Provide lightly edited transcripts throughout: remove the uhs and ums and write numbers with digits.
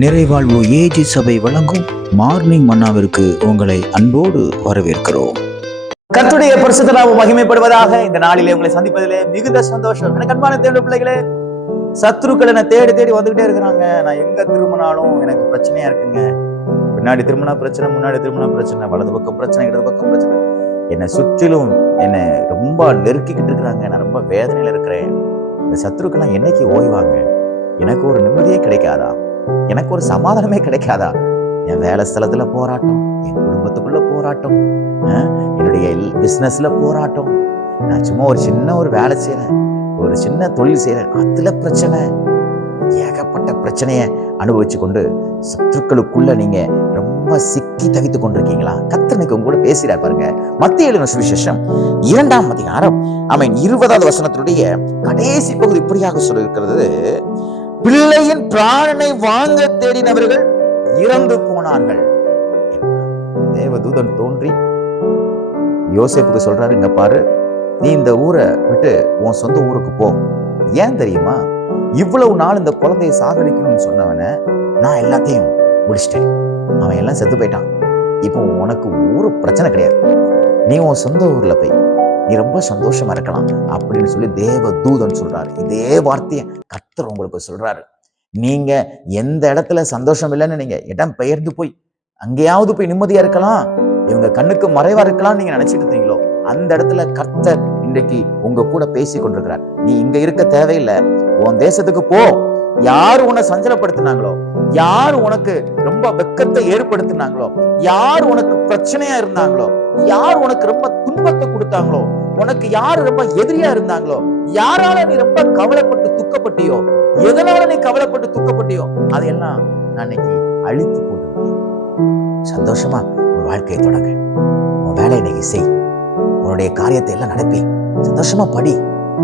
நிறைவாழ்வு AG சபை வழங்கும் morning மன்னாவிற்கு உங்களை அன்போடு வரவேற்கிறோம். கர்த்தருடைய பரிசுத்த நாமம் மகிமைப்படுவதாக. இந்த நாளிலே உங்களை சந்திப்பதிலே மிகுந்த சந்தோஷம். எனக்கு அன்பான தேவனுடைய பிள்ளைகளே, சத்துருக்கள் என்ன தேடி தேடி வந்துகிட்டே இருக்கிறாங்க. நான் எங்க திரும்பினாலும் எனக்கு பிரச்சனையா இருக்குங்க. பின்னாடி திரும்பினா பிரச்சனை, முன்னாடி திரும்பினா பிரச்சனை, வலது பக்கம் பிரச்சனை, இடது பக்கம் பிரச்சனை. என்னை சுற்றிலும் என்னை ரொம்ப நெருக்கிக்கிட்டு இருக்கிறாங்க. நான் ரொம்ப வேதனையில இருக்கிறேன். இந்த சத்துருக்கெல்லாம் என்னைக்கு ஓய்வாங்க? எனக்கு ஒரு நிம்மதியே கிடைக்காதா? எனக்கு ஒரு சமாதானமே கிடைக்காதா? என் வேலை ஸ்தலத்துல போராட்டம், என் குடும்பத்துக்குள்ள போராட்டம், என்னுடைய பிசினஸ்ல போராட்டம். நான் சும்மா ஒரு சின்ன வேலை செய்யறேன், ஒரு சின்ன தொழில் செய்யறேன், அதுல பிரச்சனை. ஏகப்பட்ட பிரச்சனைய அனுபவிச்சு கொண்டு சத்துருக்களுக்குள்ள நீங்க ரொம்ப சிக்கி தவித்துக் கொண்டிருக்கீங்களா? கர்த்தர் உங்க கூட பேசுறார் பாருங்க. மத்தேயு எழுதின சுவிசேஷம் 2ஆம் அதிகாரம் 20வது வசனத்தினுடைய கடைசி பகுதி இப்படியாக சொல்லியிருக்கிறது: பிள்ளையின் பிராணனை வாங்க தேடினவர்கள் இறந்து போனார்கள். தேவதூதன் தோன்றி யோசேப்புக்கு சொல்றாரு, இங்க பாரு, நீ இந்த ஊரை விட்டு உன் சொந்த ஊருக்கு போ. ஏன் தெரியுமா? இவ்வளவு நாள் இந்த குழந்தையை சாகடிக்கணும்னு சொன்னவன நான் எல்லாத்தையும் முடிச்சிட்டேன். அவன் எல்லாம் செத்து போயிட்டான். இப்போ உனக்கு ஒரு பிரச்சனை கிடையாது. நீ உன் சொந்த ஊர்ல போய் நீ ரொம்ப சந்தோஷமா இருக்கலாம் அப்படின்னு சொல்லி தேவ தூதன் சொல்றாரு. இதே வார்த்தையை கர்த்தர் உங்களுக்கு சொல்றாரு. நீங்க எந்த இடத்துல சந்தோஷம் இல்லைன்னு நீங்க இடம் பெயர்ந்து போய் அங்கேயாவது போய் நிம்மதியா இருக்கலாம், இவங்க கண்ணுக்கு மறைவா இருக்கலாம் நீங்க நினைச்சிட்டு இருந்தீங்களோ, அந்த இடத்துல கர்த்தர் இன்றைக்கு உங்க கூட பேசி கொண்டிருக்கிறார். நீ இங்க இருக்க தேவையில்லை, உன் தேசத்துக்கு போ. யாரு உன்னை சஞ்சலப்படுத்தினாங்களோ, யார் உனக்கு ரொம்ப வெக்கத்தை ஏற்படுத்தினாங்களோ, யார் உனக்கு பிரச்சனையா இருந்தாங்களோ, யார் உனக்கு ரொம்ப துன்பத்தை கொடுத்தாங்களோ, உனக்கு யாரு ரொம்ப எதிரியா இருந்தாங்களோ, யாரால நீ ரொம்ப கவலைப்பட்டு துக்கப்பட்டியோ, எதனால நீ கவலைப்பட்டு துக்கப்பட்டியோ, அதையெல்லாம் நான் இன்னைக்கு அழித்து போட்டுருக்கேன். சந்தோஷமா உன் வாழ்க்கையை தொடங்க, உன் வேலை இன்னைக்கு செய், உன்னுடைய காரியத்தை எல்லாம் நடப்பி சந்தோஷமா படி,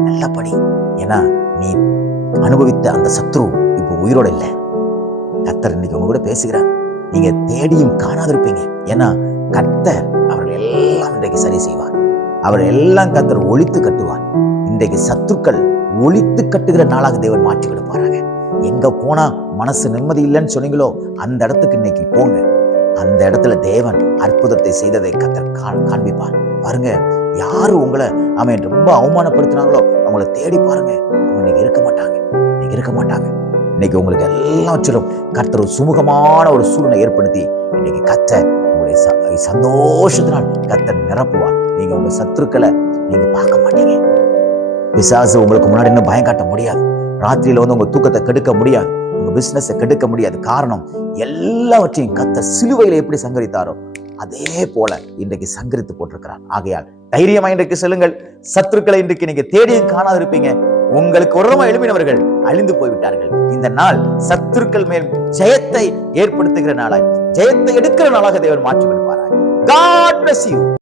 நல்லா படி. ஏன்னா நீ அனுபவித்த அந்த சத்ரு இப்போ உயிரோட இல்லை. கர்த்தர் இன்னைக்கு உங்க கூட பேசுகிறார். நீங்க தேடியும் காணாதிருப்பீங்க. ஏன்னா கர்த்தர் அவர்கள் எல்லாம் இன்றைக்கு சரி செய்வார். அவர் எல்லாம் கர்த்தர் ஒழித்து கட்டுவார். இன்றைக்கு சத்துருக்கள் ஒழித்து கட்டுகிற நாளாக தேவன் மாற்றி கொடுப்பாராங்க. எங்க போனா மனசு நிம்மதி இல்லைன்னு சொன்னீங்களோ, அந்த இடத்துக்கு இன்னைக்கு போங்க. அந்த இடத்துல தேவன் அற்புதத்தை செய்ததை கர்த்தர் காண்பிப்பார். பாருங்க, யாரு உங்களை அவன் ரொம்ப அவமானப்படுத்தினாங்களோ அவங்கள தேடி பாருங்க. அவங்க இன்னைக்கு இருக்க மாட்டாங்க, இன்னைக்கு இருக்க மாட்டாங்க. இன்னைக்கு உங்களுக்கு எல்லாம் வச்சிடும் கர்த்தர் சுமூகமான ஒரு சூழ்நிலை ஏற்படுத்தி இன்னைக்கு கர்த்தர் உங்களுடைய சந்தோஷத்தினால் கர்த்தர் நிரப்புவார். நீங்க உங்க சத்துருக்களை நீங்க பார்க்க மாட்டீங்க. பிசாசு உங்களுக்கு முன்னாடி இன்னும் பயம் காட்ட முடியாது. ராத்திரியில உங்க தூக்கத்தை கெடுக்க முடியாது, உங்க பிசினஸை கெடுக்க முடியாது. காரணம், எல்லாவற்றையும் கர்த்தர் சிலுவையில எப்படி சங்கரித்தாரோ அதே போல இன்றைக்கு சங்கரித்து போட்டிருக்கிறார். ஆகையால் தைரியமா இன்றைக்கு செல்லுங்கள். சத்துருக்களை இன்றைக்கு நீங்க தேடியும் காணாதிருப்பீங்க. உங்களுக்கு உரமா எழுப்பினவர்கள் அழிந்து போய்விட்டார்கள். இந்த நாள் சத்துருக்கள் மேல் ஜெயத்தை ஏற்படுத்துகிற நாளாய், ஜெயத்தை எடுக்கிற நாளாக தேவன் மாற்றி விடுவாராய். God bless you.